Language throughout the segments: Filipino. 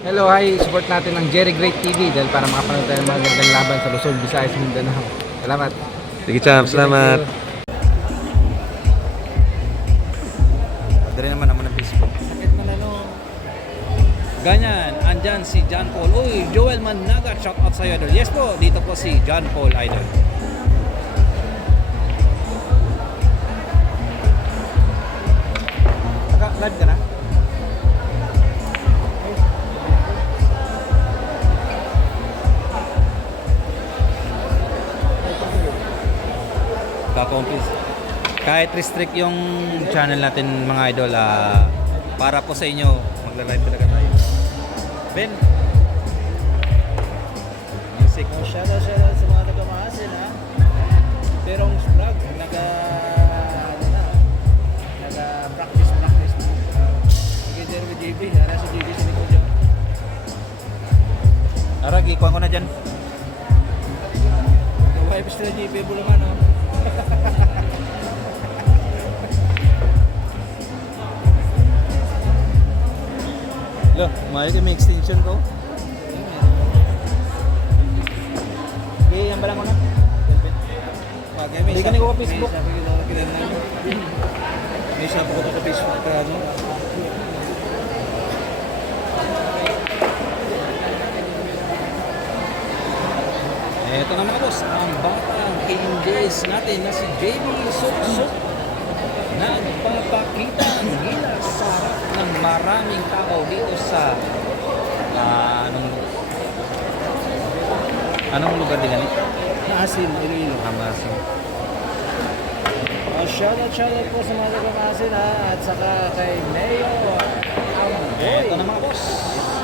Hello, hi! Support natin ang Jerry Great TV dahil para makapanood tayo ng mga gandang laban sa Luzon, Visayas, Mindanao. Salamat! Sige, champ. Thank Salamat. you. Pagdari naman naman ng Facebook. Sakit na ano. Ganyan, andyan si John Paul. Uy, Joel Managa, shout out sa'yo, idol. Yes po, dito po si John Paul, idol. Live ka na? Kakompis. Kahit restrict yung channel natin mga idol, para po sa inyo, magla-live talaga tayo. Ben, music. Oh, shoutout sa mga taga-maasin ha. Terong's vlog, nag-practice na. Together with JB, nara si JB sa likod dyan. Arag, ikuha ko na dyan. Nag-wipe sila JB, bulaman oh. Lo, maayos yung may extension ko. Okay, yan ba lang ko na? Hindi ka niko Facebook. May isa pa ko sa Facebook ka ano. Eto na mga boss, ang batang KMJs natin na si JB Suksuk. Nagpapakita ng gilas sa harap ng maraming tao dito sa anong lugar din ganit? Maasin, Iloilo. Amaso. Shoutout po sa mga taga-maasin ha. At saka kay Mayo Amboy. Eto na mga boss.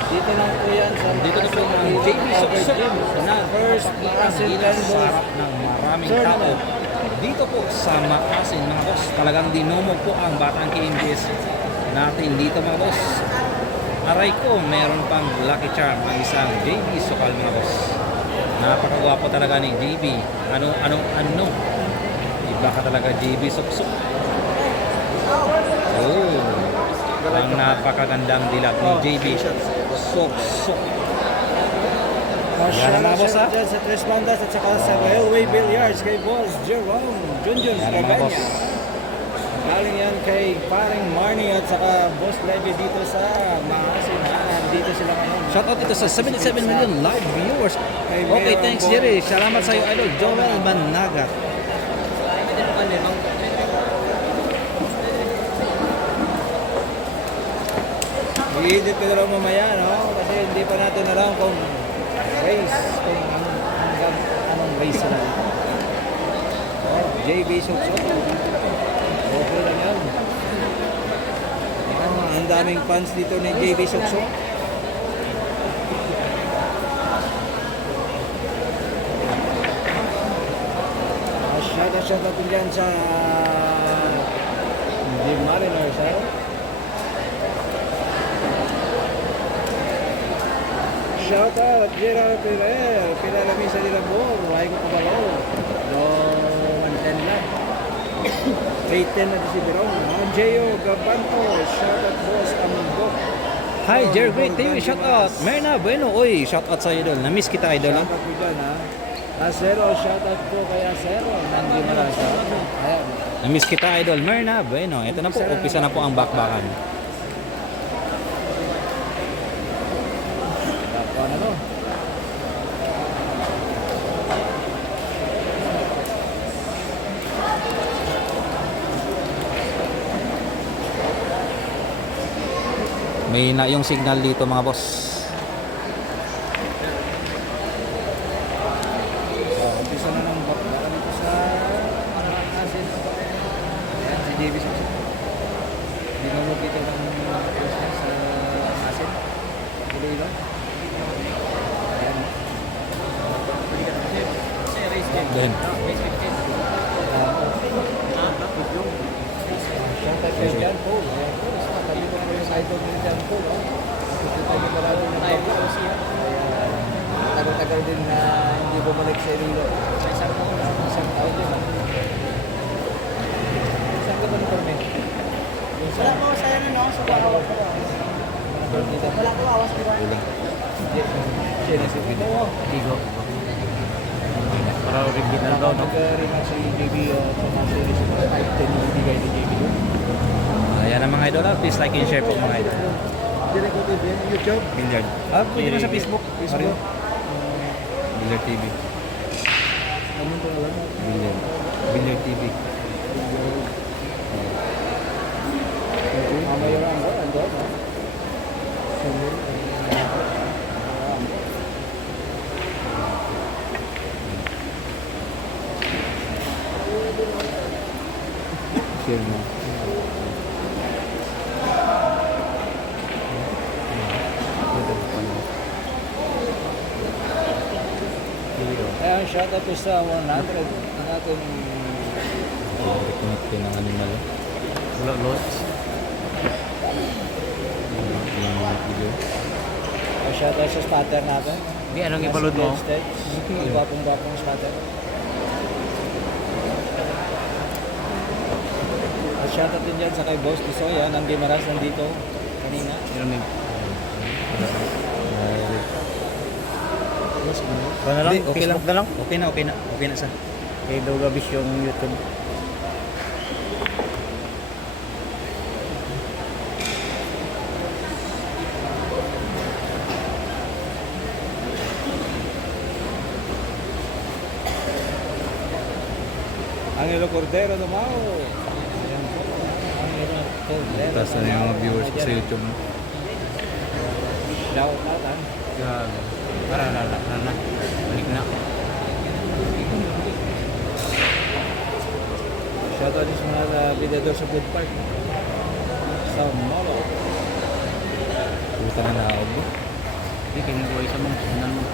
Dito lang po yan sa Dito na po ang Maasin, JB Covered Suksuk Gym. na First nagpapakita ng Maasin gilas sa Candles. harap ng maraming Sir, tao. naman. Dito po sa Maasin mga boss, talagang dinumog po ang batang KMJs natin dito mga boss. Aray ko, meron pang lucky charm ang isang JB Sukal mga boss. Napakagwapo talaga ni JB. Ano. Iba ka talaga JB Suksuk. Oh, ang napakagandang dilag ni JB Suksuk. Yan ang mga boss, ha? Dyan sa Tres Bandas at saka sa Railway Billiards kay Boss Jerome Junjun Yan ang mga boss. Rabanya. Galing yan kay paring Marnie at saka Boss Levy dito sa Maasin. Dito sila ngayon. Shoutout ito sa 77 million live viewers. Okay, thanks Jerry. Salamat sa iyo, idol. Joel Managat. I-edit ko na lang mamaya, no? Kasi hindi pa natin alam kung race, kung hanggang anong race na. Oh, JB Suksuk. Okay lang yan. Oh, ang daming fans dito ni JB Suksuk. Shoutout din dyan sa The Mariners, eh? Shoutout Gerald Pilar, Pilaramisa de la Bor, Raigo Cabalo, no manten lang. 810 na si Birong, Anjeyo Gabanto, shoutout boss Amundok. Hi, Jerry Great TV. Shoutout. Merna Bueno. Oy, shoutout sa idol. Na-miss kita, idol. Ha? Shoutout ko dyan ha. Asero, shoutout po kay Asero, nandun sa ayan. Na-miss kita, idol. Merna Bueno. Ito na po. Umpisa na po ang bakbakan. Ano no? May na yung signal dito, mga boss. Umpisa na ng bakbakan dito sa Maasin. Ayan, si JB Suksuk. Hindi na mo dito ng Christmas sa Maasin. Iloilo. Ayan. Then, Shoutout kay John Paul. Ayan po, tabi ko po yung idol ni John Paul. Nakikita niyo pala rin ng pag-ios siya. Tagal-tagal din na hindi bumalik sa Iloilo. Isang taon din. Saan ka ba na-permit? Wala ko sa ano, sa Barawa. Genesis. Tigo. Para original daw, no? Nag-rematch si JB sa mga series ng 5-10 yung ibigay ni JB doon. Ayan ang mga idol. Please like and share po mga idol. Direct ko din YouTube. Billiard. Pwede naman sa Facebook. Facebook. Billiard TV. Ano ito alam mo? Billiard. Billiard TV. Mamaya lang ako, ando. Share mo. Ayan, shout out to sa 100 natin. Reconnect din ang animal. Lots. Shout out sa starter natin. Di, anong ipalod mo? Gwapong starter. At shout out din dyan sa kay Boss Tisoya ng Gimaras nandito kanina. Ano lang? Okay lang. Okay na. Okay na sa. Kay Dogabis yung YouTube. Angelo Cordero Dumao. Ayan po. Angelo Cordero. Tapos na yung mga viewers ko sa YouTube. Shout out ha. Grabe. Para. Balik na. Shout out din sa mga bidador sa Good Park. Sa Molo. Puta na naog. Di, kinibuhay sa mga sunan mo.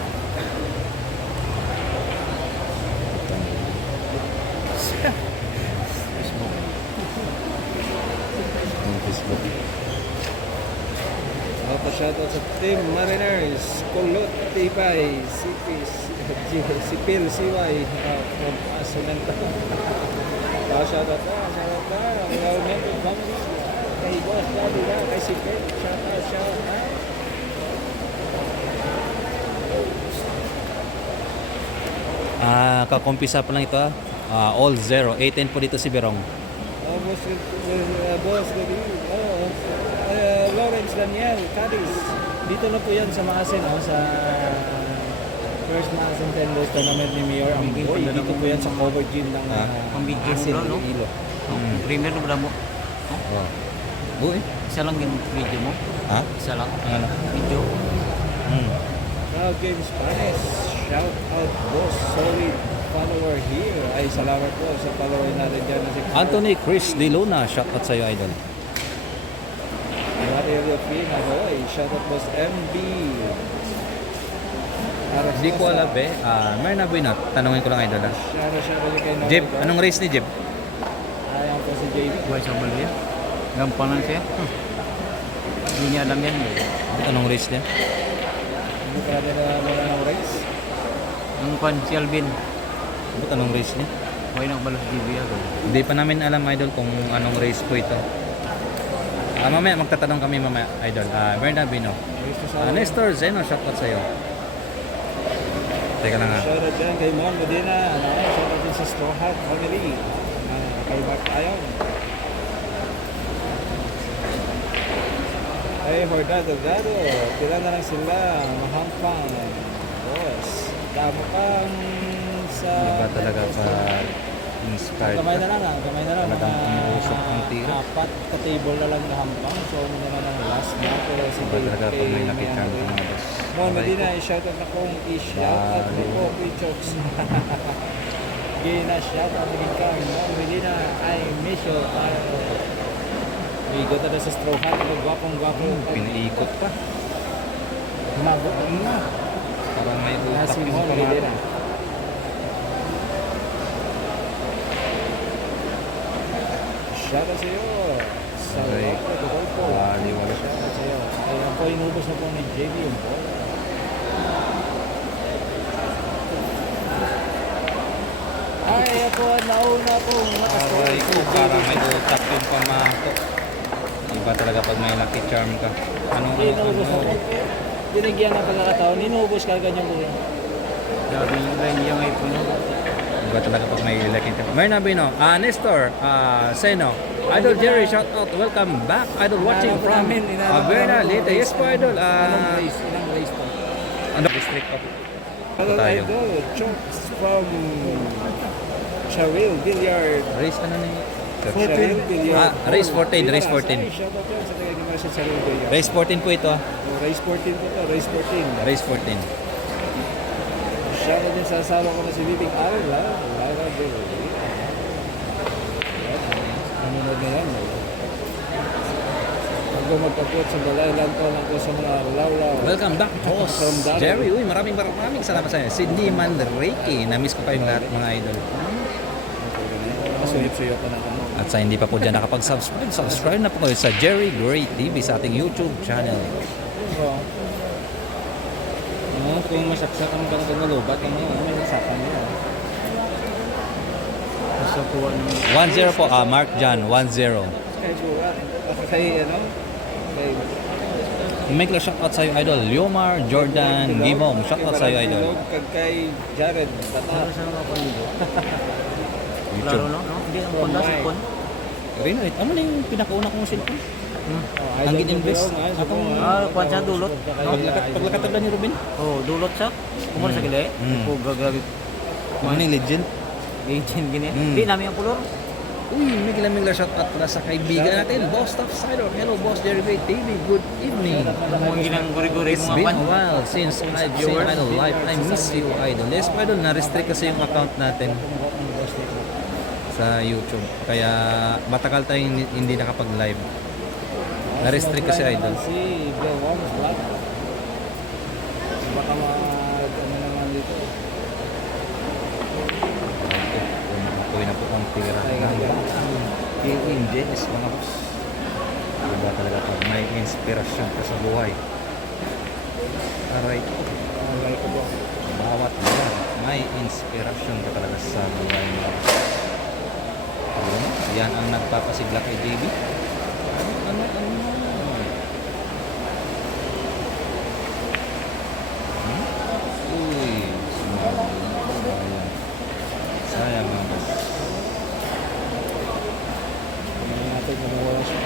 Facebook. Shout out sa Team Mariners, Kulot, Tibay, Sipis, Sipil, Siway, from Asunanta. Shout out ang Laumented family, kay Boss Daddy na, kay Sipil, shout out. Kakumpisa pa lang ito. All 0. 18 po dito si Berong. Boss Daddy, Lawrence Daniel, Cadiz. Dito na po yan sa Maasin, sa first Maasin 10 Days Tournament ni Mayor Amboy. Dito po yan sa cover gym ng Ang video Maasin, mo, no? Iloilo. Premier mo mo. Oh. Buo Isa lang yung video mo. Ha? Isa lang. Ano? Video. Proud James Panes, shout out boss, solid follower here. Ay, salamat po sa follower natin dyan na si Anthony Chris De Luna. Shoutout sa iyo, idol. Mario Fina, boy. Shout out boss MB. Hindi ko alam Merna Buenot. Tanungin ko lang, idol. Shout out kay Noel. Jeb, anong race ni Jeb? Ayan po si JB. Buhay sa balya. Gampanan siya. Hindi niya alam yan. Anong race niya? Hindi pa natin alam ng race. Ang pan, si Alvin. Anong race niya? Buhay ng balas TV ako. Hindi pa namin alam, idol, kung anong race po ito. Mamaya, magtatanong kami mamaya, idol. Merna Buenot. Race to sa Nestor Zeno, shoutout sa iyo. Teka lang shout out dyan kay Mon Medina. Shout out din sa Straw Hat family. Kay Mark Ayon. Ay, Horda Delgado. Tira na lang sila. Mahampang. Boss. Damo kang sa... Iba talaga inspired Gamay na lang gamay na lang. Talagang umuusok ang tira. Apat ka table na lang nahampang. So, ano na lang last na. Pero si Iba talaga pag may nakita ng mga boss. Mon Medina, i-shout out na kong i-shout out mo po, Pichoks. Gina, shout out din ka. Mon Medina, I miss you. Igo talaga sa straw hat. Gwapong-gwapo. Pinaikot pa. Humabot na. Parang may utak Si yung Mon pamato. Medina. Shout out sa iyo. Sa Okay. Loko, po. Liwala siya. Shout out sa iyo. Ayan po, inubos na po ni JB yung po. Ay, ako nauna po. Aray ko, parang may utak yung pamato. Iba talaga pag may lucky charm ka. Ano? Binigyan ng pagkakataon, inubos ka ganyan ko rin. Grabe yung yung may puno. Iba talaga pag may lucky charm. Mayroon na Bino. Nestor. Seno. Idol Jerry, shout out. Welcome back. Idol watching from Averna, Leyte. Yes po, Idol. Anong race? Ilang race to? Ano? District po. Hello, tayo. Idol. Chokes from Charil Billiard. Race ano na yun? Charil Billiard. Race 14, race 14. Ay, shout out yan sa taga Gimnasya Charil Billiard. Race 14 po ito. Race 14 po to, race 14. Race 14. Shout out din sa asawa ko na si Bibing Arla. Lara Billiard. Nanonood na yan. Bago magkapot sa balay, lantaw lang ko sa mga lawlaw. Welcome back, boss. From Davao. Jerry, uy, maraming salamat sa inyo. Cindy Manrique, na-miss ko kayong lahat mga idol. Masuyot-suyot na ako. At sa hindi pa po dyan nakapag-subscribe, subscribe na po kayo sa Jerry Gray TV sa ating YouTube channel. Kung masaksak ang ganito na lobat, may nasakan niya. Sa kuha ng 1-0 po, Mark John, 1-0. kay Burat. Kay ano? Kay Make a shoutout sa iyo, idol. Liomar, Jordan, Gimom. Shoutout sa iyo, idol. Kay Jared Bata. YouTube. Hindi ang Honda sipon. Rino, ano na yung pinakauna kong cellphone? Ang gin-invest. Kuwan siya dulot. Paglakat ba ni Ruben? Oh, dulot siya. Kumuna sa gilay. Mm. Ko gagawin. Ano yung legend? Agent gini. Mm. Di namin ang pulor. Uy, may kilaming shoutout pala sa kaibigan natin, Boss Top Sider. Hello, Boss Jerry Gray TV. Good evening. Mga ginang guri-guri It's mga been pan. a while since I've seen Idol live. I miss you, Idol. Yes, Idol, na-restrict kasi yung account natin sa YouTube. Kaya matagal tayong hindi nakapag-live. Na-restrict kasi, Idol. Si Bill Wong's Black. Baka ano naman dito. Tuloy na po kong tira. Yung Indians, mga boss. Diba talaga pag may inspirasyon ka sa buhay. Aray ko. Alay ko ba? Bawat buwan, may inspirasyon ka talaga sa buhay mo. Ayun, yan ang nagpapasigla kay JB. Ano? Uy, sumama. Sayang. Sayang mga boss. Hindi natin mamuwala siya.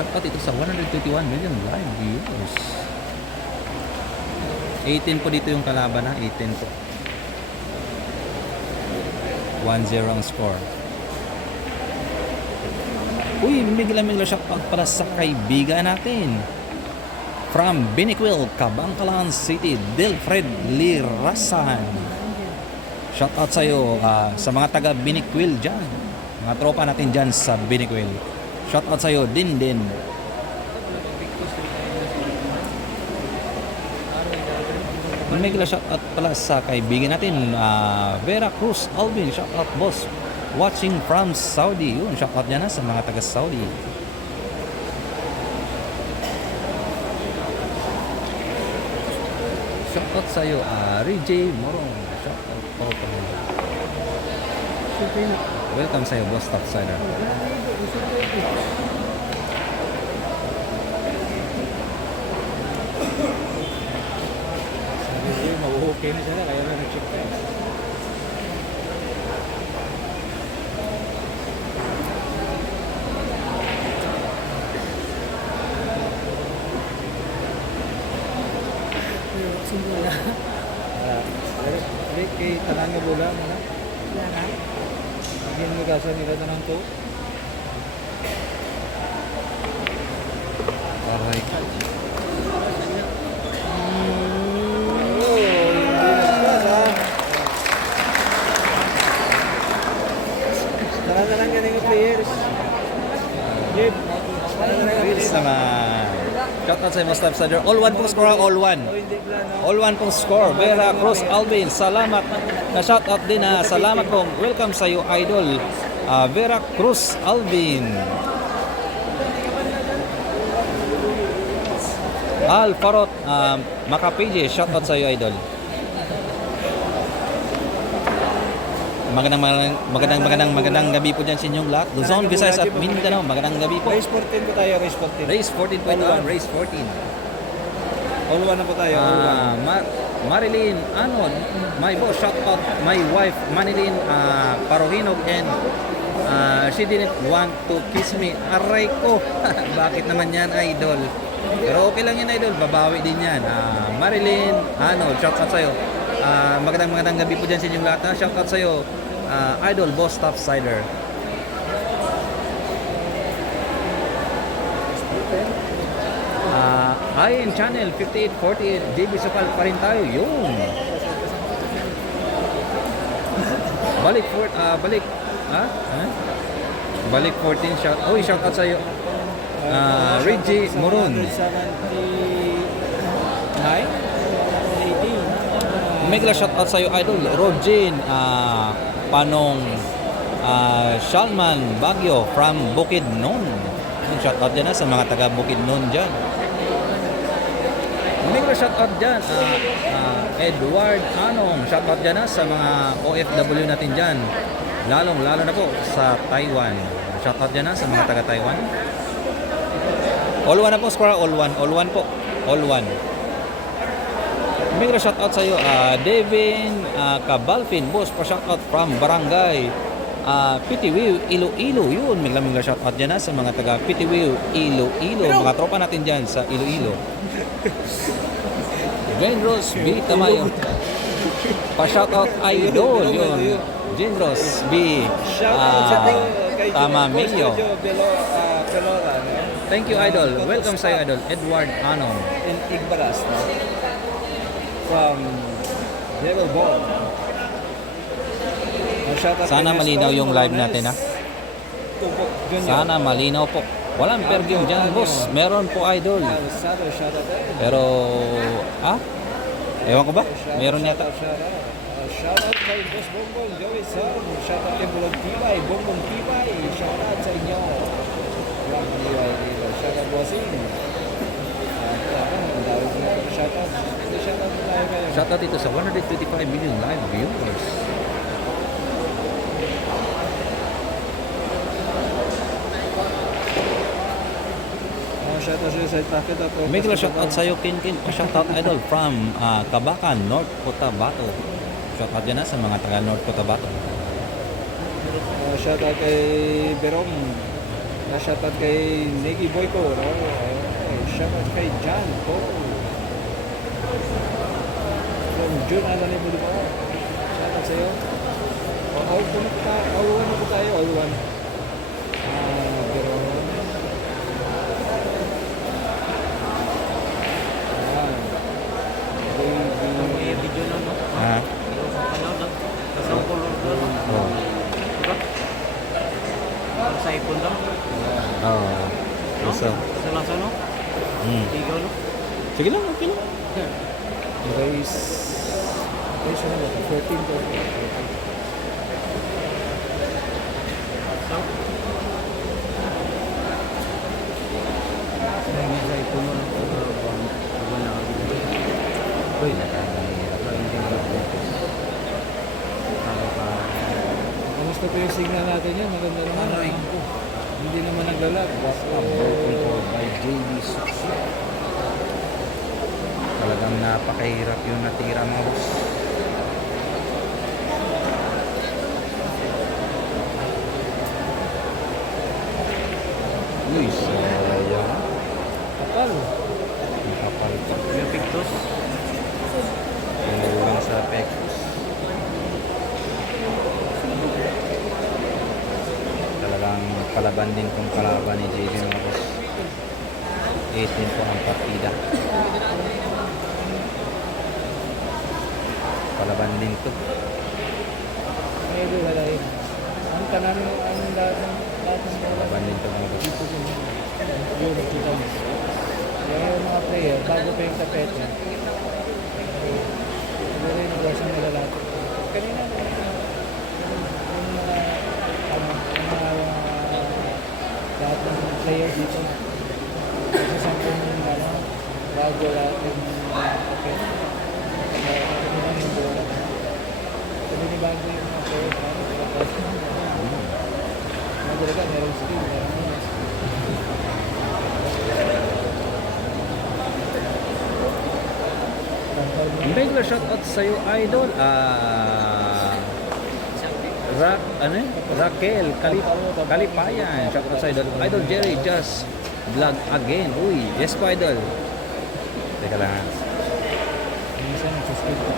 Shoutout ito sa 121 million live viewers. 18 po dito yung kalaban na, 18 po. 1-0 ang score. Uy, migla shoutout para sa kaibigan natin. From Biniquil, Cabangcalan City, Delfred Lirasan. Shoutout sa iyo sa mga taga Biniquil dyan. Mga tropa natin dyan sa Biniquil. Shoutout sa iyo, Din. Mega shoutout pala sa kaibigan natin, Vera Cruz Alvin. Shoutout, boss. Watching from Saudi. Yun, shoutout niya na sa mga taga Saudi. Shoutout sa iyo, RJ Morong. Shoutout po. Welcome sa iyo, boss Topsider. Sabi ko, mag-okay na siya kaya na nag-check ka. Kay tanan nga bola mo na. Hindi mo gasa nila tanang to. Aray. Tara na lang yan yung players. Jeep. Tara na lang yung Please players. naman. Shoutout sa iyo, boss Topsider. All one pong score, all one. All one pong score. Vera Cruz Alvin. Salamat. Na shoutout din na salamat pong. Welcome sa iyo, idol. Vera Cruz Alvin. Al Farot Makapiji, shoutout sa iyo, idol. magandang gabi po dyan sa inyong lahat. Luzon, Visayas at Mindanao. Magandang gabi po. Race 14 po tayo, race 14. Race 14 po ito. Race 14. All one na po tayo, all one. Marilyn Anon, my boss, shout out my wife Manilyn Parohinog, and she didn't want to kiss me. Aray ko. Bakit naman yan, idol? Pero okay lang yan, idol. Babawi din yan. Marilyn Anon, shout out sa'yo. Magandang gabi po dyan sa inyong lahat. Shout out sa'yo, idol, boss, topsider. Ayin channel 5848 JB Sokal pa rin tayo. Yun. Balik Balik 14 shout. Oy, shout out sa iyo. Reggie Moron. 18. Mega shout out sa iyo, idol. Robjin, Panong, Shalman Bagyo from Bukidnon. Shout out dyan sa mga taga Bukidnon dyan. Mega shout out dyan, Edward Anong, shout out dyan sa mga OFW natin dyan, lalo na po sa Taiwan. Shout out dyan sa mga taga Taiwan. All one na po, square, all one po, all one. Mega shout out sa iyo, Devin Cabalfin, boss, pa shout out from Barangay Pitiwiw, Iloilo. Yun, mega shout out dyan sa mga taga Pitiwiw, Iloilo, mga tropa natin dyan sa Iloilo. Jane Rose B. Tamayo, pa-shoutout idol yun. Jane Rose B. Tamayo. Thank you, idol. Welcome sa'yo, idol. Edward Anong. In Igbaras, no? From Yellow Ball. Sana malinaw yung live natin, ha? Sana malinaw po. Walang perfume dyan, boss. Meron po, idol. Pero, ewan ko ba? Meron yata. Shout out kay Boss Bongbong, Joey Sam. Shout out kay Bulong Tibay, Bongbong Tibay. Shout out sa inyo. Shout out bossing. Shout out. Shout out dito sa 125 million live viewers. Shout out sa traffic at Mega shout out sa'yo, Kin. Shout out, idol, from Kabakan, North Cotabato. Shout out dyan sa mga taga North Cotabato. Shout out kay Berong. Shout out kay Negi Boyko. Shout out kay John Paul. From June Alani Bulimo. Shout out sa'yo. All one na po tayo, all one. Berong. Video na, no? Ha? Kasang color doon. Oh. Diba? Sa ipon lang. Oh. No? So, Sa no? Tigaw, no? sige lang, okay lang. Race na ba? 14 to. Uy, nakakahirap. Hindi mo Kamusta po yung signal natin yan? Maganda naman. Hindi naman naglalag. control by JB Suksuk. Talagang napakahirap yung natira, mga boss. Uy, sayang. Kapal. Kapal pa. Yung pictus. Kulang sa Pectus. Talagang kalaban din kung kalaban ni JB, mga boss. 18 po ang partida. Kalaban din to. Medyo wala rin. Ang tanan mo, ang lahat ng Kalaban din to, mga boss. yun, nakita mo. Kaya yung mga player, bago pa yung tapete, siguro yung wala siyang nalalaki. Kanina, lahat ng player dito, kasi sampung bago lahat yung tapete. Kami ni bago yung mga player, merong skill, merong Regular shoutout sa'yo, idol. Raquel Kalipayan. Shoutout sa idol. Idol Jerry, just vlog again. Uy, yes po, idol. Teka lang. minsan sa skill ko.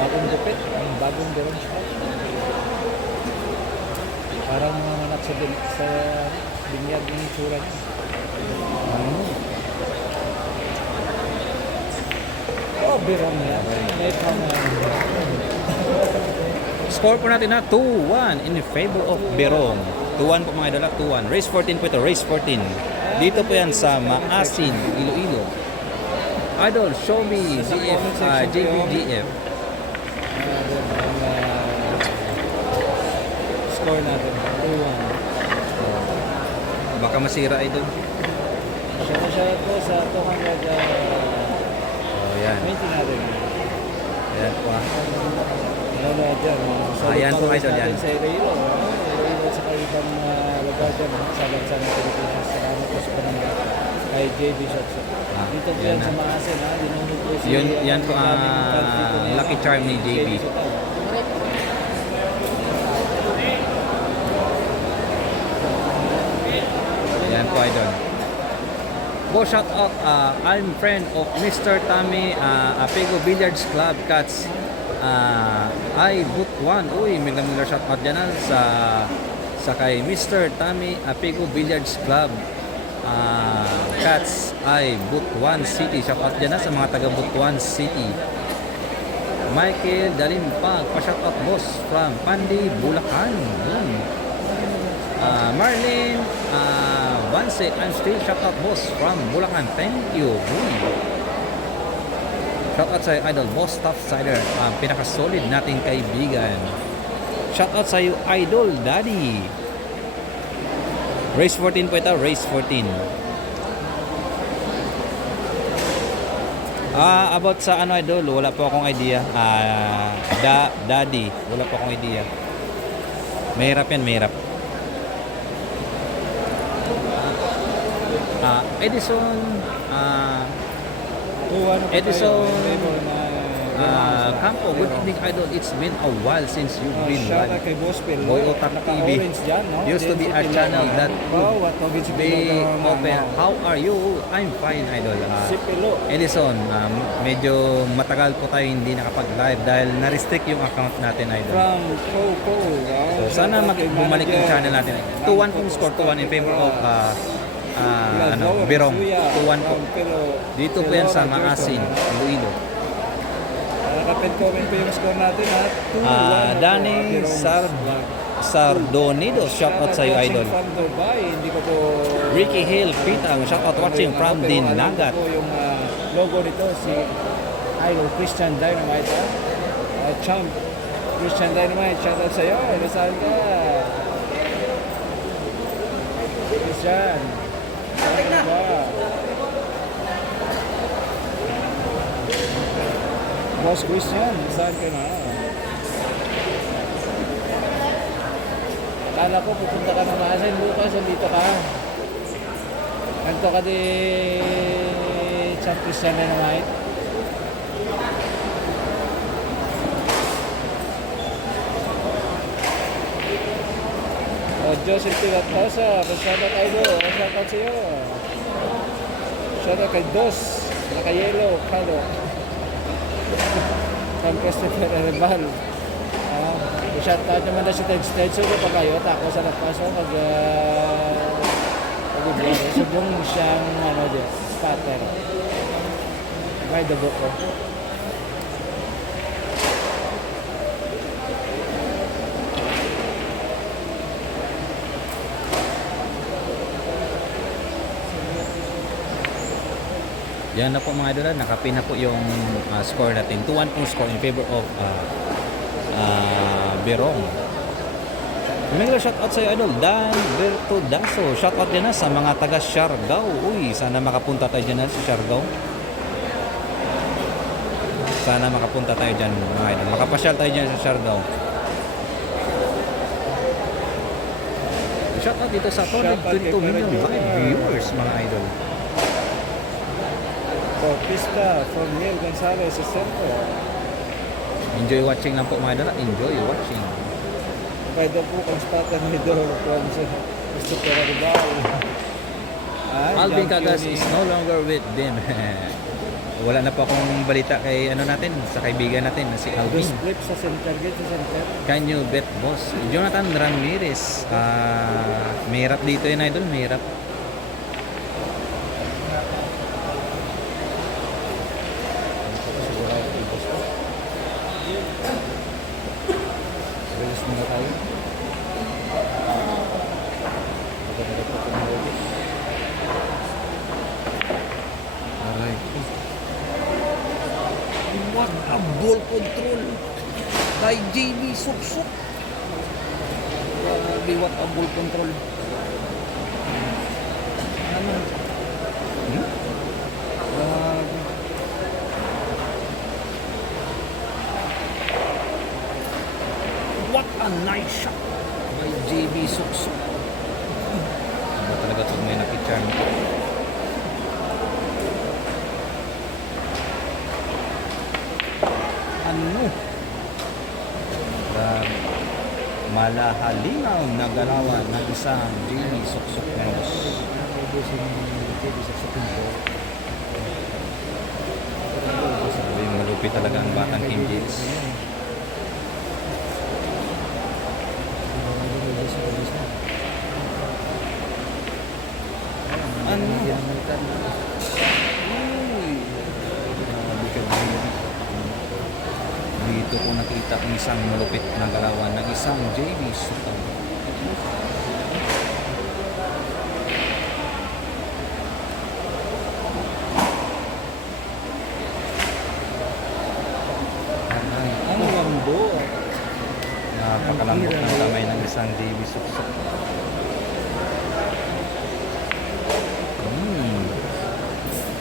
Bagong gupit, ang bagong Beron shot. Parang nanganak sa binyag yung itsura niya. Oh, Beron yan. May pang Score po natin na 2-1 in favor of Berong. 2-1 po mga idol, 2-1. Race 14 po ito, race 14. Dito po yan sa Maasin, Iloilo. Idol, show me GF, JBGF. score natin. 2-1. Baka masira, idol. Shout po sa 200 Oh, yan. 20 natin. Ayan po. Ano dyan? Ayan po, idol, yan. Sa Iloilo. Iloilo sa ibang lugar dyan. Sa bansa ng Pilipinas. Salamat po sa panahon kay JB Shots. Dito po yan yan sa na. Maasin. Dinunod po si... Yan po lucky charm ni JB. Yan po, idol. Go shout out, I'm friend of Mr. Tommy Apego Billiards Club Cats. I boot 1. Uy, may shout out dyan sa kay Mr. Tommy Apego Billiards Club Cats. I boot 1 City. Shout out dyan sa mga taga boot 1 City. Michael Dalimpag, pa-shout out boss from Pandi, Bulacan. Marlene Banse, I'm still shout out boss from Bulacan. Thank you. Shout out sa idol boss Top Sider, pinaka-solid nating kaibigan. Shout out sa iyo idol daddy. Race 14 po ito, race 14. About sa ano idol, wala po akong idea. Daddy, wala po akong idea. Mahirap yan, mahirap. Edison Campo, good evening idol. It's been a while since you've been Shout out live. kay Boss Phil. Boy Otak TV Naka-orange dyan, no? used to be our channel that would be open. How are you? I'm fine idol. Si Pilo. Edison, medyo matagal po tayo hindi nakapag-live dahil na-restrict yung account natin idol. From Coco. So sana bumalik yung channel natin. 2-1 pong score, 2-1 in favor of Berong. 2-1 po. Dito po yan sa Maasin, Iloilo. Comment po yung score natin ha. 2-1. Dani Sardonido, shout out sa iyo idol. From Dubai, hindi ko po... Ricky Hill, Pitang, shout out watching from Dinagat. Pero yung logo nito si Idol Christian Dynamite ha. Champ Christian Dynamite, shout out sa iyo. Nasaan ka? Christian. Saan ka ba? Boss Christian, saan ka na? Akala ko pupunta ka na Maasin bukas, dito ka. Ganto ka di Champ Christian Dynamite. O Joseph Tigatosa, shoutout idol, shoutout sa iyo. Shoutout kay Dos, naka-yellow, kalo. From Christopher Herbal. I-shoutout naman na si Ted Stetso ko pa kayo. Tako sa nagpaso pag subong siyang spotter. May dugo ko. Yan na po mga idol, nakapin na po yung score natin. 2-1 pong score in favor of Berong. Mega shoutout sa'yo, idol. Dan Bertudaso. Shoutout din na sa mga taga Siargao. Uy, sana makapunta tayo dyan sa Siargao. Sana makapunta tayo dyan, mga idol. Makapasyal tayo dyan sa Siargao. Shoutout dito sa 22 million live viewers, mga idol. Pista from Neil Gonzalez sa Centro. Enjoy watching lang po, mga idol. Enjoy watching. Pwede po kang starter ni Dor from Christopher Aribao. Alvin Cagas is no longer with them. Wala na po akong balita kay ano natin, sa kaibigan natin na si Alvin. Flip sa center gate sa center. Can you bet, boss? Jonathan Ramirez. Mahirap dito yun, idol. Mahirap. Release muna tayo. Aray. What a ball control by JB Suksuk. Grabe, what a ball control. Ano? Grabe. What a nice shot by JB Suksuk. Ano talaga ito may nakicharm. Ano? Grabe. Malahalinaw na galawan ng isang JB Suksuk na boss. Sabi, malupit talaga ang batang Kim James. Ano? Uy. Grabe ka din. Dito ko nakita ang isang malupit na galawan ng isang JB Suksuk. Ang lambot. Napakalambot ng kamay ng isang JB Suksuk.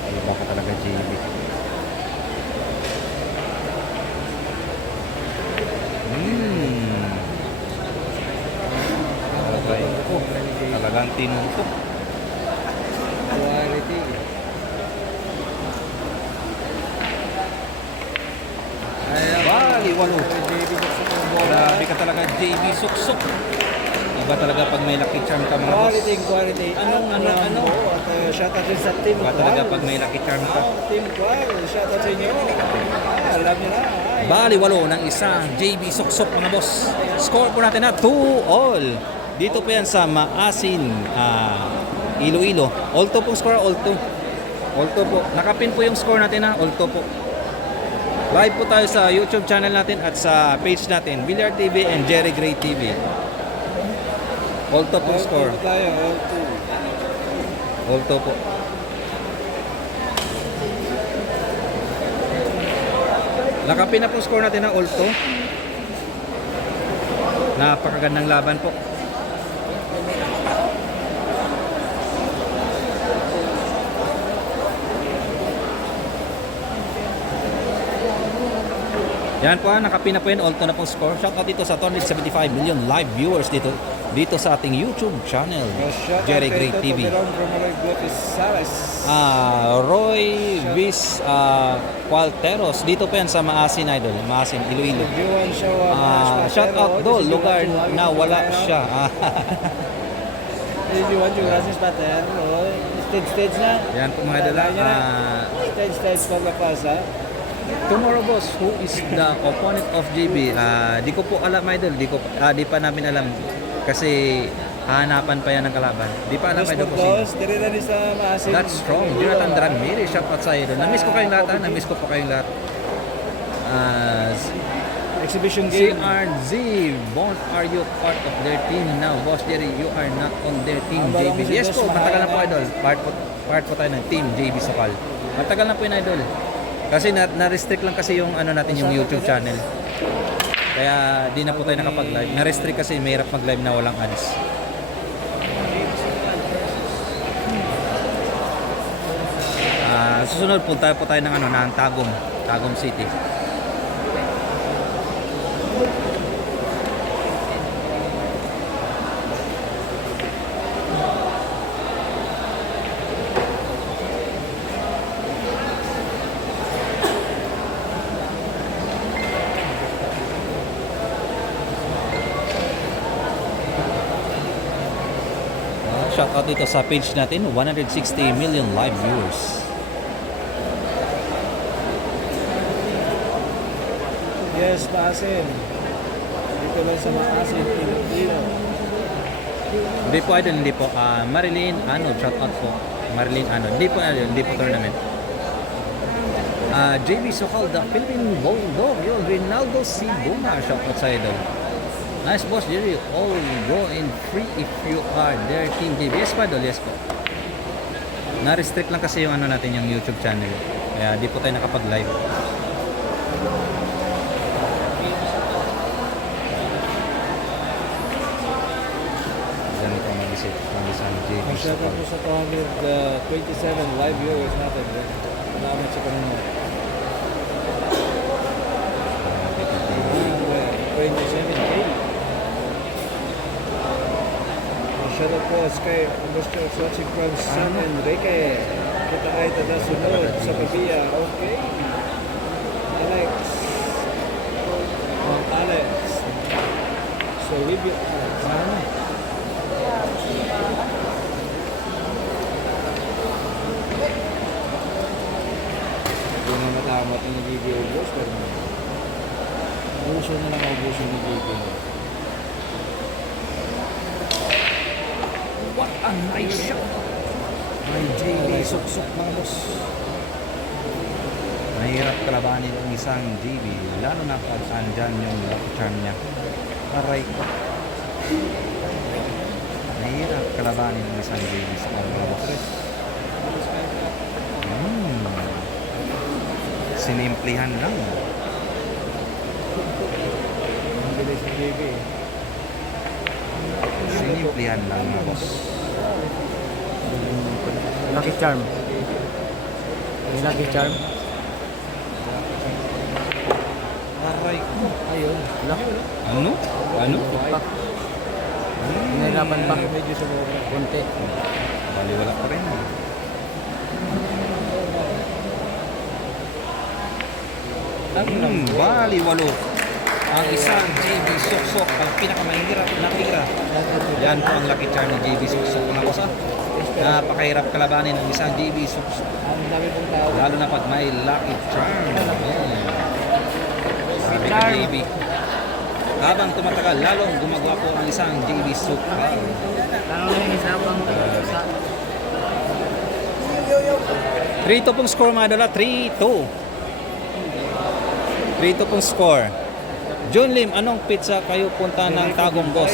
Iba ko talaga JB. Talagang tinutok. Quality. Bali, walo. Grabe ka talaga, JB Suksuk. Iba talaga pag may lucky charm ka, mga boss. Quality. Ano? Shout out din sa team. Iba talaga pag may lucky charm ka. Team Qual, shout out sa inyo. Alam niyo na. Bali, walo ng isang JB Suksuk, mga boss. Score po natin na 2-all. Dito po yan sa Maasin, Iloilo. All-to pong score, all-to. All-to po. Nakapin po yung score natin, ha. All-to po. Live po tayo sa YouTube channel natin at sa page natin, Villar TV and Jerry Gray TV. All-to pong score. Tayo, all two. All-to po. Nakapin na po score natin ng all-to. Napakagandang laban po. Yan po, nakapin na po yun. All-to na pong score. Shoutout dito sa 275 million live viewers dito sa ating YouTube channel, Jerry Gray TV. Roy Viz Qualteros. Dito po yan sa Maasin, idol. Maasin, Iloilo. Shoutout do, lugar na wala siya. Stage na. Yan po mga idol. Stage paglapas ha. Tomorrow, boss, who is the opponent of JB? Di ko po alam, idol. Di pa namin alam. Kasi hahanapan pa yan ng kalaban. Di pa alam, idol, po sino. That's strong. Jonathan Ramirez, shout out sa idol. Na-miss ko kayong lahat, ha? Na-miss ko po kayong lahat. Exhibition game. CRZ, Bond, are you part of their team now? Boss Jerry, you are not on their team, Ang JB. balong Yes si po, Boss matagal na po, Mahal. idol. Part po tayo ng team JB Sokal. Matagal na po yun, idol. Kasi na-restrict lang kasi yung ano natin, yung YouTube channel. Kaya di na po tayo nakapag-live. Na-restrict kasi mahirap mag-live na walang ads. Susunod punta po tayo ng ng Tagum City. Shout out dito sa page natin, 160 million live viewers. Yes, Maasin. Dito lang sa Maasin, Pilipino. Hindi po idol, hindi po. Marilyn Anod, shout out po. Marilyn Anod. Hindi po tournament. JB Sokal, the Philippine Bulldog. Yun, Rinaldo C. Buma, shout out sa idol. Nice boss, Jerry. All go in free if you are there, King JB. Yes po idol, yes po. Na-restrict lang kasi yung natin, yung YouTube channel. Kaya di po tayo nakapag-live. Shout out po sa 227 live viewers natin. Salamat sa kanina. 27K. Shout out po kay Ambassador watching from San Enrique. Kita kayo tada sunod sa Pabia. Okay. Alex. So we be... Matamat ni JB ubos pero ubuso na lang ubuso ni JB. What a nice shot! May JB suksok mga boss. Mahirap kalabanin ang isang JB, lalo na pag andyan yung lucky charm niya. Aray ko. Mahirap kalabanin ang isang JB sa Congress. Sinimplihan lang. Ang bilis ni JB. Sinimplihan lang mga boss. Lucky charm. Lucky charm. Aray ko. Ayun. Ano? Nahirapan pa. Medyo sumobra. Kunti. Baliwala pa rin. Baliwalo. Ang isang JB Suksok, ang pinakamahirap na tira. Yan po ang lucky charm ni JB Suksok. Mga boss, napakahirap kalabanin ng isang JB Suksok. Ang dami pong tao. Lalo na pag may lucky charm. Sabi ko JB. Habang tumatagal, lalong gumagawa po ang isang JB Suksok. Lalo na yung isa pang sa... 3-2 pong score mga dala, 3-2. 3-2 pong score. John Lim, anong pizza kayo punta ng Tagum, boss?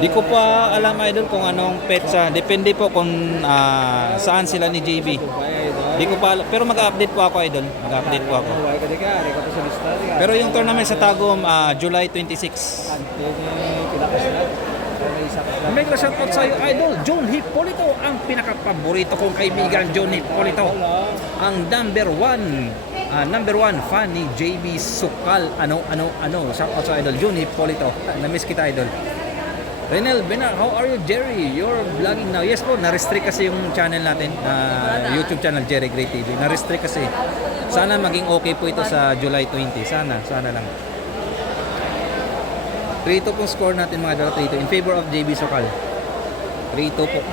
Di ko pa alam idol kung anong pizza. Depende po kung saan sila ni JB. Di ko pa pero mag-update po ako idol. Mag-update po ako. Pero yung tournament sa Tagum, July 26. Mega shoutout sa iyo idol, John Hipolito, ang pinaka-paborito kong kaibigan, John Hipolito. Ang number one fan ni JB Sukal. Ano. Shoutout sa idol, John Hipolito. Na-miss kita idol. Renel Benar, how are you Jerry? You're vlogging now. Yes po, na-restrict kasi yung channel natin, YouTube channel Jerry Gray TV. Na-restrict kasi. Sana maging okay po ito sa July 20. Sana lang. 3-2 po score natin mga dala, 3-2 in favor of JB Sokal. 3-2 po.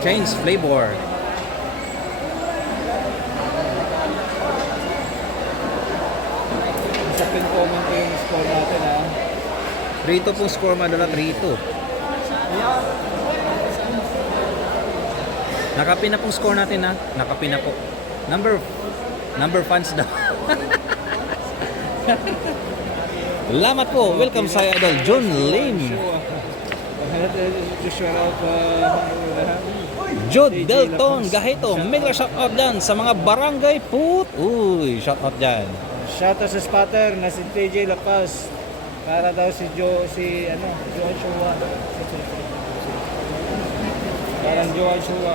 Change flavor. Sa pin comment ko yung score natin 3-2 po score mga dala, 3-2. Nakapin na pong score natin Nakapin na po. Number fans daw. Salamat po. Welcome sa idol John Lim. Jude Delton Gahito, mega shout out dyan sa mga barangay put. Uy, shout out dyan. Shoutout sa spotter na si TJ Lapas. Para daw si Joshua. Parang Joshua.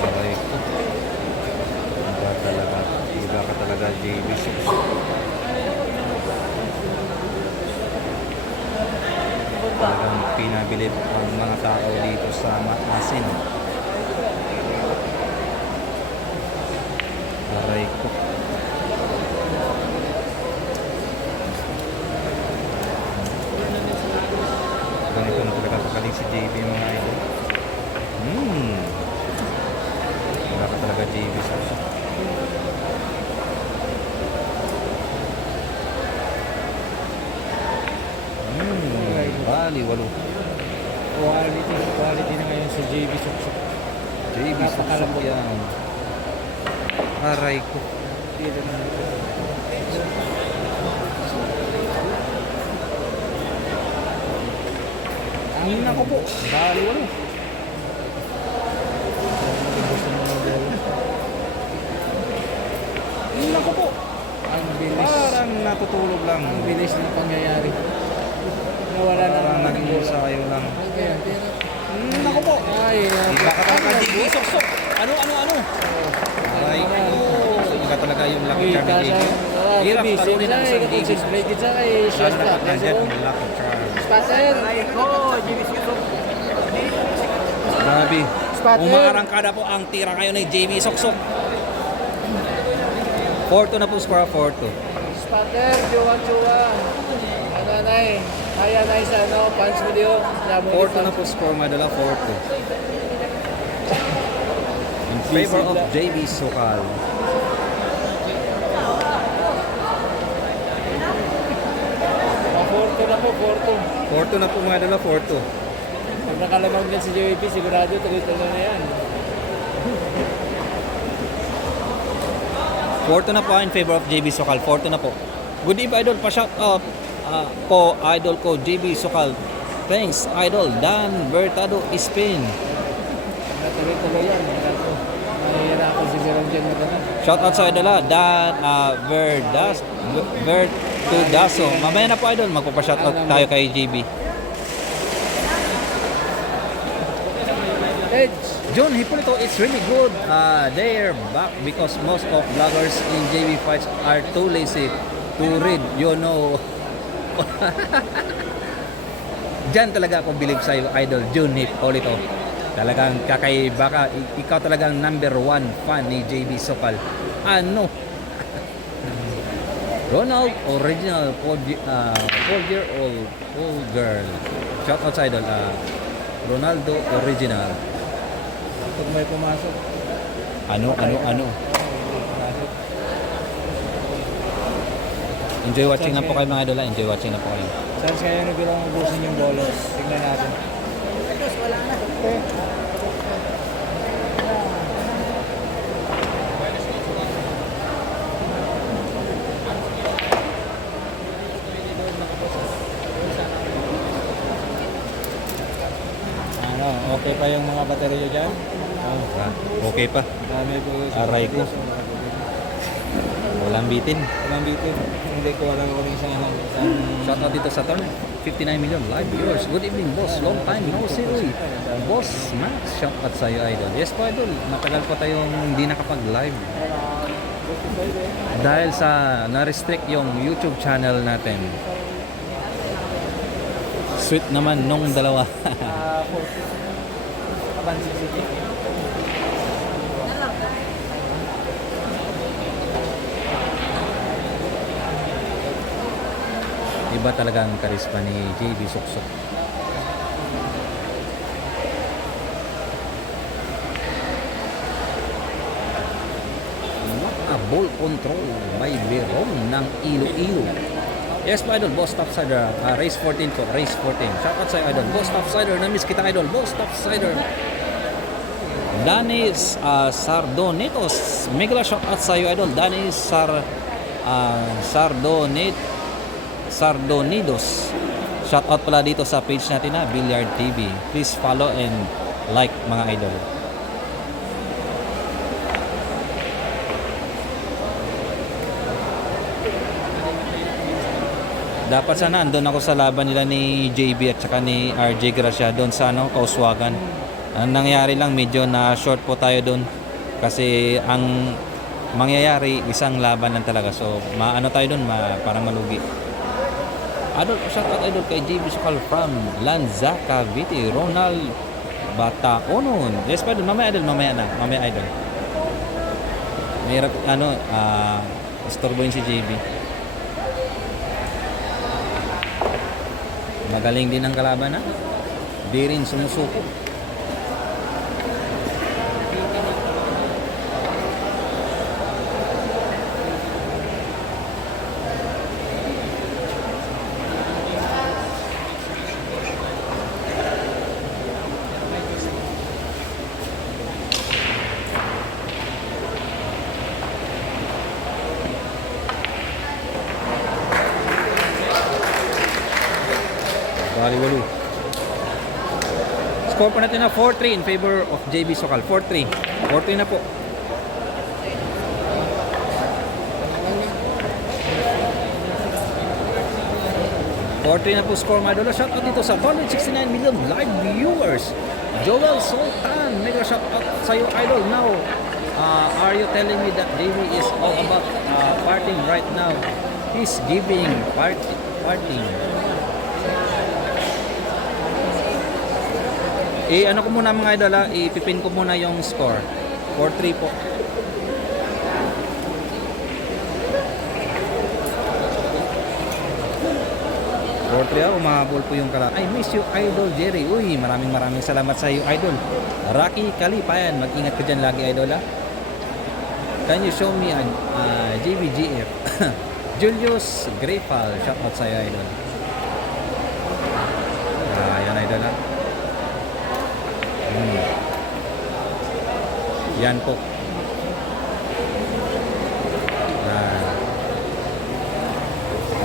Aray ko. Iba ka talaga, JB Suksok. Talagang pinabilib ang mga tao dito sa Asin. Aray ko. Ganito na talaga pagaling si JB mga idol. Wala ka talaga JB Suksok. Bali, walo. Quality na ngayon si JB Suksok. JB Suksok yan. Aray ko. Ang nako po. Bali, walo. Ang nako po. Ang bilis. Parang natutulog lang. Ang bilis ng pangyayari. Nawala na Parang ang naging sayo lang. Nako po. Ay, Iba ka talaga, JB Suksok. Ano? Aray ko. Iba talaga yung lucky charm ni JB. Hirap talunin ang isang JB Suksok. Lalo na pag nandyan ang lucky charm. Spotter. JB Suksok. Grabe. Spotter. Umaarangkada po ang tira ngayon ni JB Suksok. 4-2 na po score, 4-2. Spotter, Jowa. Anay. Kaya na isa, punch video. 4-2 na po score, madala 4-2. In favor of JB Sukal. Porto na po, Porto. 4-2 na po, madala 4-2. Pag nakalamag na si JP, sigurado tuloy-tuloy na yan. 4-2 na po in favor of JB Sukal. 4-2 na po. Good eve, idol. Pa-shout out po, idol ko, JB Sukal. Thanks, idol. Dan Bertado Spin. Tuloy-tuloy yan. Mahihirapan si Jerome dyan na ganun. Shout out sa idol Dan Vertudaso. Mamaya na po, idol. Magpapa-shout out tayo kay JB. Edge. John Hipolito, it's really good. They're back because most of vloggers in JB fights are too lazy to read. You know. Diyan talaga ako believe sa idol, John Hipolito. Talagang kakaiba ka. Ikaw talagang number 1 fan ni JB Sokal. Ano? Ronald Original 4-year-old girl. Shout out sa idol. Ronaldo Original. Pag may pumasok. Ano? Enjoy watching na po kayo mga idol. Enjoy watching na po kayo. Saan kayo nagulong ubusin yung bolos? Tingnan natin. Ano, okay pa yung mga baterya dyan? Okay pa. Dami po. Aray ko. Walang bitin. Walang bitin. Hindi ko alam kung isang Shout out dito sa turn. 59 million live viewers. Good evening, boss. Long time no see. Boss Max, shout out sa iyo, idol. Yes po, idol. Matagal pa tayong hindi nakapag-live. Dahil sa na-restrict yung YouTube channel natin. Sweet naman nung dalawa. Iba talaga ang karisma ni JB Suksok. Ball control by Veron ng Iloilo. Yes po, idol, boss topsider. Race 14 po, race 14. Shout out sa idol, boss topsider. Na-miss kita, idol, boss topsider. Danis Sardonitos. Mega shout out sa iyo, idol. Danis Sardonidos. Shout out pala dito sa page natin na Billiard TV. Please follow and like mga idol. Dapat sana andun ako sa laban nila ni JB at saka ni RJ Gracia doon sa Kauswagan. Ang nangyari lang, medyo na short po tayo doon. Kasi ang mangyayari, isang laban lang talaga. So, maano tayo doon, parang malugi. Idol, shout out idol kay JB Sokal from Lanza, Cavite. Ronald Bataonon. Yes pa doon, mamaya na. Mamaya idol. Mahirap, istorbohin si JB. Magaling din ang kalaban ha. Di rin sumusuko. Baliwalo. Score po natin na 4-3 in favor of JB Sokal. 4-3. 4-3 na po. Na po score mga idol. Shout out dito sa 169 million live viewers. Joel Sultan, mega shout out sa iyo idol. Now, are you telling me that JB is all about partying right now? He's giving partying. Ano ko muna mga idol, ipipin ko muna yung score. 4-3 po. Umahabol po yung kalaban. I miss you idol Jerry. Uy, maraming salamat sa iyo idol. Rocky Kalipayan, mag-ingat ka dyan lagi idol ha. Can you show me JBGF? Julius Grefal, shout out sa iyo idol. Yan idol ha. Yan po.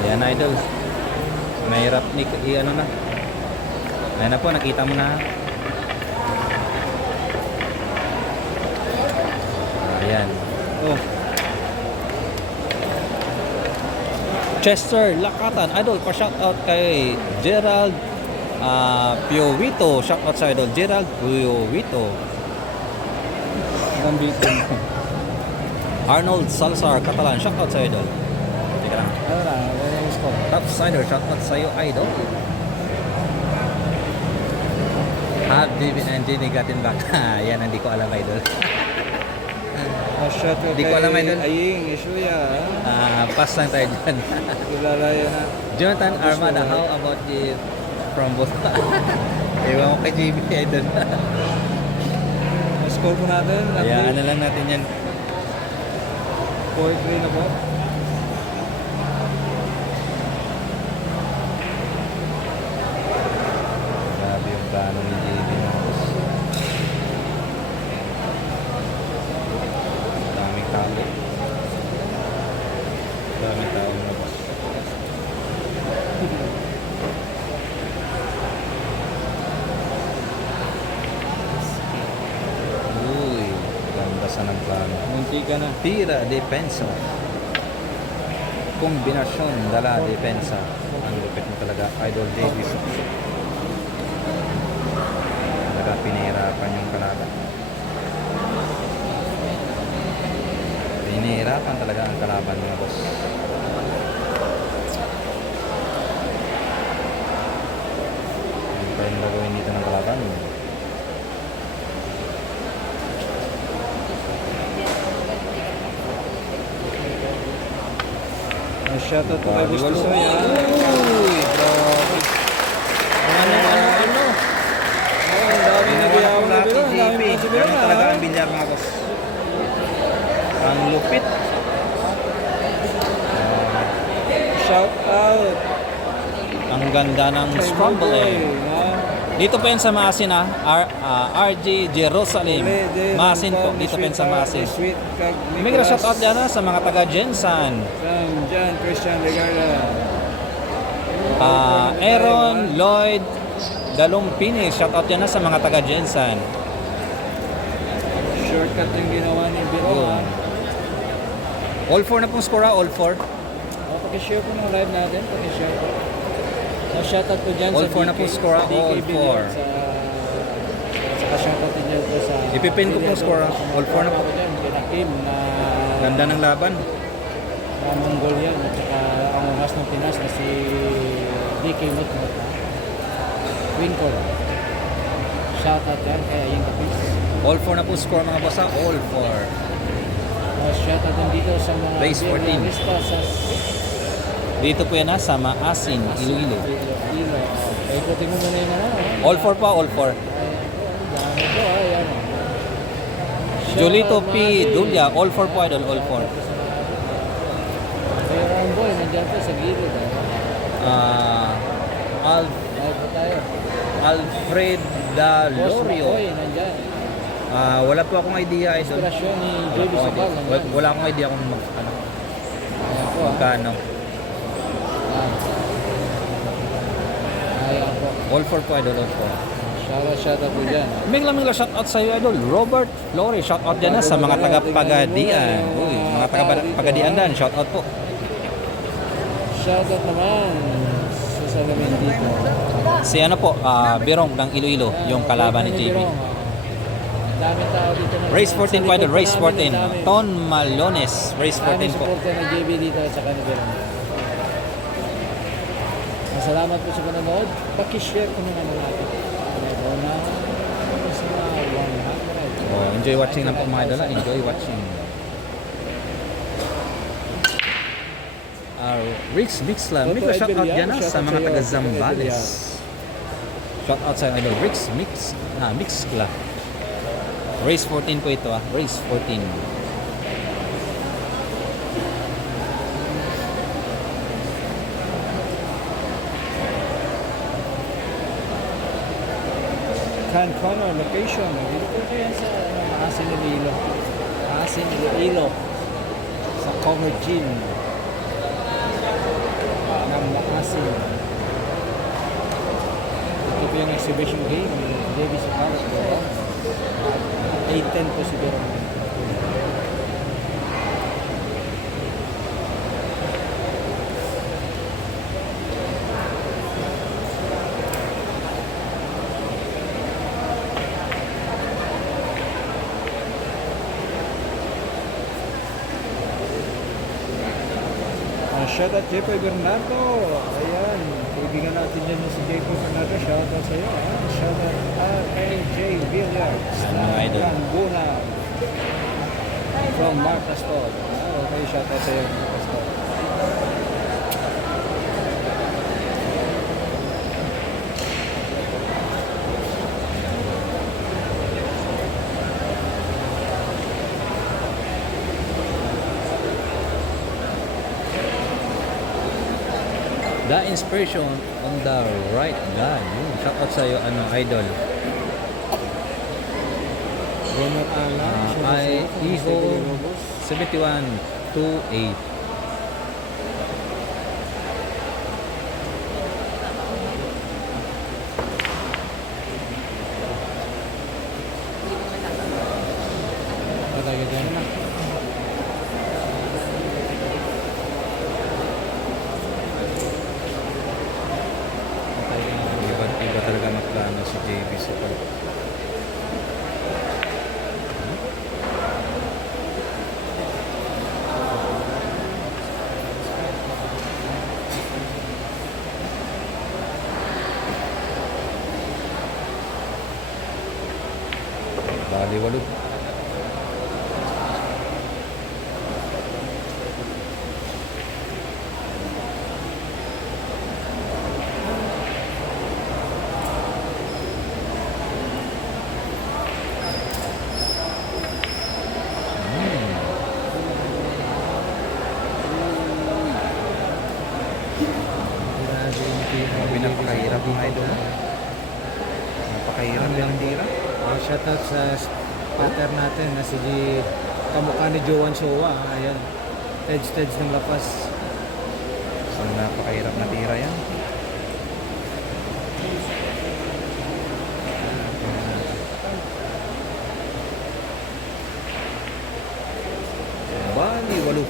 Ayan idol. Mahirap ni ano na. Ayan na po, nakita mo na. Ayan. Oh. Chester Lakatan idol, pa shout out kay Gerald Piovito, shout out sa idol Gerald Piovito. Arnold Salazar Catalan, shout out sa idol. Teka lang. Ano na, ano yung score? Top Sider, shout out sa iyo idol. Have David and Jenny gotten back? Yan, hindi ko alam idol. Shot ko Di ko alam, idol. Aying, Isuya. Pass lang tayo dyan. Kilala yan ha. Jonathan Armada, how about you from both? Ewan ko kay JB idol. Score po natin. Kaya ano lang natin yan. 4-3 na po. Grabe yung plano ni JB. Daming tao. Daming tao na ba? Uy, ganda sa ng plano. Munti ka na. Tira, depensa. Kombinasyon, dala, depensa. Ang lupit mo talaga, Idol Davis. Talaga pinahirapan yung kalaban. Pinahirapan talaga ang kalaban mga boss. Ano pa yung gagawin dito ng kalaban? Shot out po kay Gusto Soya. Uy, grabe. Ano? Ang dami nagayawang na biro. Ang dami JP. mga sibiro Ganun na. talaga ang bilyar mga boss. Ang lupit. Shout out. Ang ganda ng Kay scramble Buboy, eh. ha? Dito pa yan sa Maasin ha. RJ Jerusalem. Maasin po. Dito pa yan sa Maasin. Sweet Kag May shout out dyan ha, sa mga taga Jensan. From John Christian Legarda. Aaron Lloyd Dalumpini. Shout out dyan ha, sa mga taga Jensan. Shortcut yung ginawa ni Biro. ha? All 4 na pong score ha. All 4. Pakishare po ng live natin. Pakishare po. Shoutout po dyan All sa four na po DK, score, sa DK all Billiard, four. Saka shoutout din dyan po sa Ipipin ko pong score, all four na po. Dyan, kina Kim na Ganda ng laban. Mongolian at saka ang ungas ng Pinas na si DK Mutmut. Winkle. Shoutout yan kaya yung kapis. All four na po score mga boss ha. All four. Shoutout din dito sa mga Race 14. Vietnamista sa Dito po yan ha, sa Maasin, Iloilo. Iloilo. Ay, puti mo muna yung ano. All four pa, all four. Dami po, ayan. Jolito P. Dulya, all four po idol, all four. Kaya Ramboy, nandiyan po sa gilid. Live po tayo. Alfred Boss Dalorio. Makoy, nandiyan. Wala po akong idea idol. Inspirasyon ni Wala JB po akong Sabal, idea. nandiyan. Wala akong idea kung Ayan po, magkano. Ayan po. All four po idol, all four. Shoutout po dyan. Mingla shoutout sa iyo idol. Robert Flores, shoutout dyan sa mga taga-Pagadian. Uy, mga taga-Pagadian dan, shoutout po. Shoutout naman sa salamin dito. Si ano po, Birong ng Iloilo, yung kalaban ni JB. Dami tao dito. Race 14 po idol, race 14. Ton Malones, race 14 Dami po. supporter ng JB dito at saka ni Verong. Salamat po sa panonood. Pakishare ko naman natin. Ito na sa 100. Oh, enjoy watching lang po mga idol. Enjoy watching. Rix Mixla. Mixla shoutout dyan sa mga taga Zambales. Shoutout sa idol. Rix Mixla. Race 14 po ito Race 14. Cancono location. Dito po yan sa Maasin Iloilo. Maasin Iloilo. Sa Cover Gym. Ng Maasin. Ito po yung exhibition game. Davis Sabal. 8-10 po siguro. Shoutout Jepoy Bernardo. Ayan, kaibigan natin dyan si Jepoy Bernardo. Shoutout sa iyo. Shoutout RAJ Billiards. Mga idol. Laguna. From Mark Pastor. Okay, shoutout sa iyo, Mark Pastor. The inspiration on the right guy. Shoutout sa iyo, idol. Ronald Ala. Ay, Iho 7128. Patay ka dyan. Iba talaga magplano si JB sa pag... Baliwalo. Grabe, napakahirap mga idol. Napakahirap yung tira. Shoutout sa pattern natin na si kamukha ni Joan Sowa. Ayan. Teds ng lapas. So, napakahirap na tira yan. Baliwalo.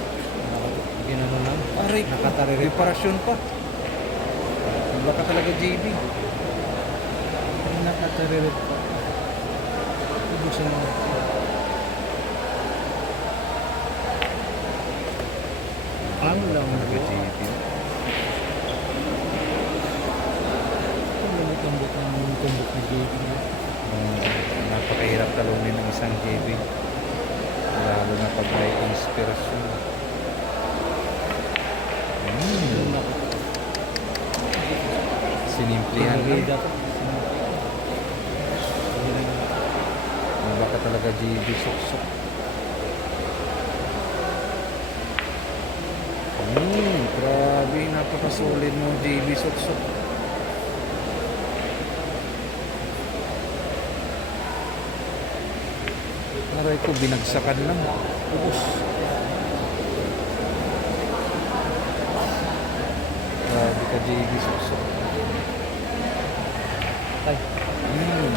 Ginano lang. Aray Aray, Nakataririt. reparasyon pa. Iba ka talaga, JB. Nakataririt pa. Ibig sabihin. Ang lang Talaga, JB. Ang tumbok ng JB. Napakahirap talunin ng isang JB. Lalo na pag may inspirasyon. Sinimplihan lang. Baka talaga JB suksok. Grabe, napakasolid mo JB suksok. Aray ko, binagsakan lang. Ubus. Grabe ka JB suksok. Ay,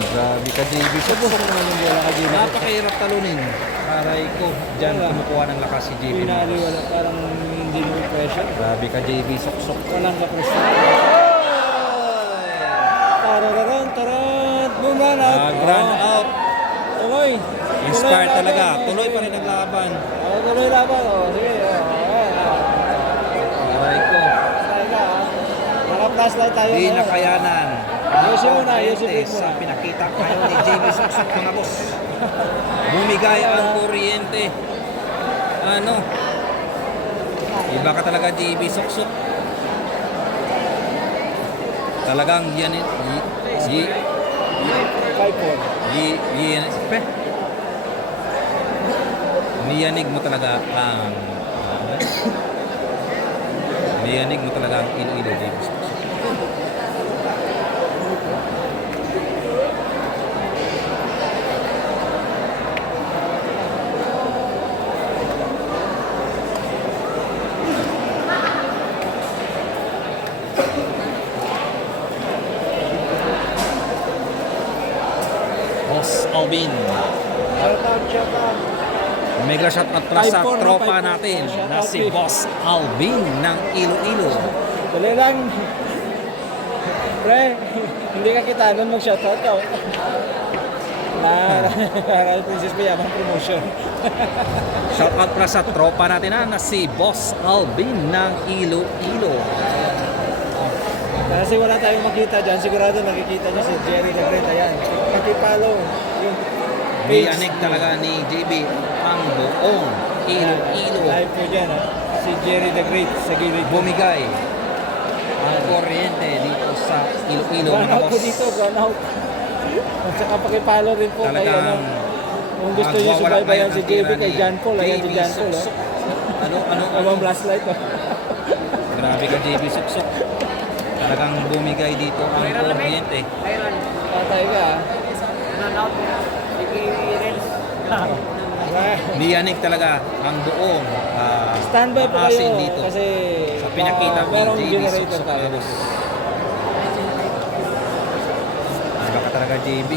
Grabe ka JB subos suksok. naman yung bola ka JB. Napakahirap talunin. Aray ko, dyan kumukuha ng lakas si JB. Pinali wala, parang hindi mo pressure. Grabe ka JB suksok. Walang ka-pressure. Tarararang, buman out. Grand out. Tuloy. Inspired Tuloy talaga. laban. Tuloy pa rin ang laban. Tuloy laban. Sige. Aray ko. Naka-flashlight tayo. Di ngayon. nakayanan. Ayusin mo na, ayusin Kuryente mo na. sa pinakita kayo ni JB Suksok, mga boss. Bumigay ang kuryente. Ano? Iba ka talaga JB Suksok. Talagang yan y 5-4. niyanig mo talaga ang niyanig mo talaga ang Iloilo JB Suksok. Boss Alvin. Shout out. Mega shot at plus sa 5-4, tropa 5-4. natin Shout na out, si Vic. Boss Alvin ng Iloilo. Dali lang. Pre, hindi ka kita nun mag-shoutout ka. Para Princess Mayamang promotion. Shout out plus sa tropa natin na si Boss Alvin ng Iloilo. Kasi wala tayong makita dyan, sigurado nakikita niyo si Jerry the Great. Ayan, pakipollow yung page. Niyanig talaga ni JB ang buong Iloilo. Live po dyan, ha? Si Jerry the Great sa gilid. Bumigay ang kuryente dito sa Iloilo, Gone mga out po boss. dito, gone out. At saka pakipollow rin po kay ano. Talagang Kung gusto niyo magwawala subaybayan ngayon si ang JB tira kay ni John Paul. Ayan si JB John Paul, ha? Suksok. Ano? Abang flashlight, ha? Grabe ka JB Suksok. Talagang bumigay dito ang kuryente. Patay ka, ha? Niyanig talaga ang buong Standby po maasin kayo dito kasi sa pinakita ni merong JB generator Suksok, tayo. mga boss. Iba ka talaga JB.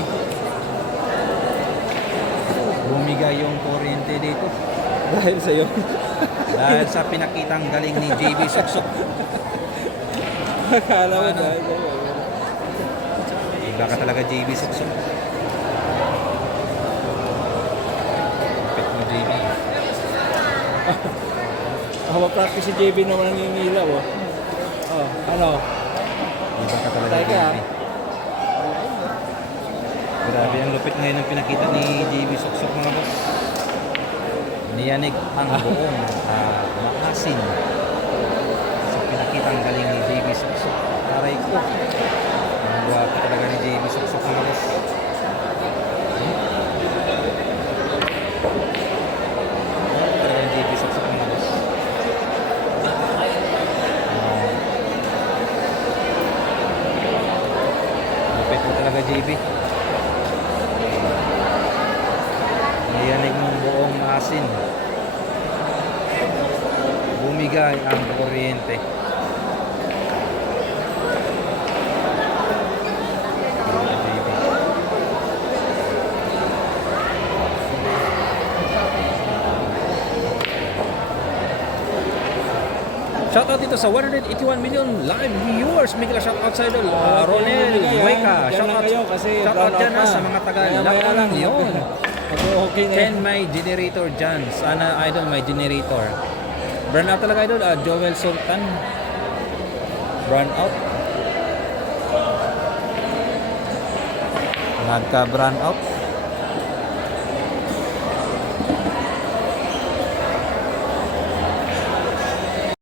Bumigay yung kuryente dito Dahil sa'yo. dahil sa pinakitang galing ni JB Suksok. Akala mo Ano? dahil sa'yo. Iba ka talaga JB Suksok. Kapit mo JB. Practice si JB naman ang ninilaw, oh. Oh, ano? Iba ka talaga Teka, JB. Grabe ang lupit ngayon ng pinakita ni JB Suksok, mga boss. Niyanig ang buong maasin sa pinakitang galing ni JB Suksok. Aray ko. Ang guwapo talaga ni JB Suksok, mga boss. Talaga ni JB Suksok, mga boss. Lupit mo talaga, JB. Niyanig mong buong maasin. Bumigay ang kuryente. Shoutout dito sa 181 million live viewers. Miguel, shoutout sa idol. Ronel Hueca. Shoutout dyan sa mga taga Lacon yun. Okay na yan. Ken, may generator dyan. Sana idol may generator. Burn out talaga idol. Joel Sultan. Burn out. Nagka-burn out.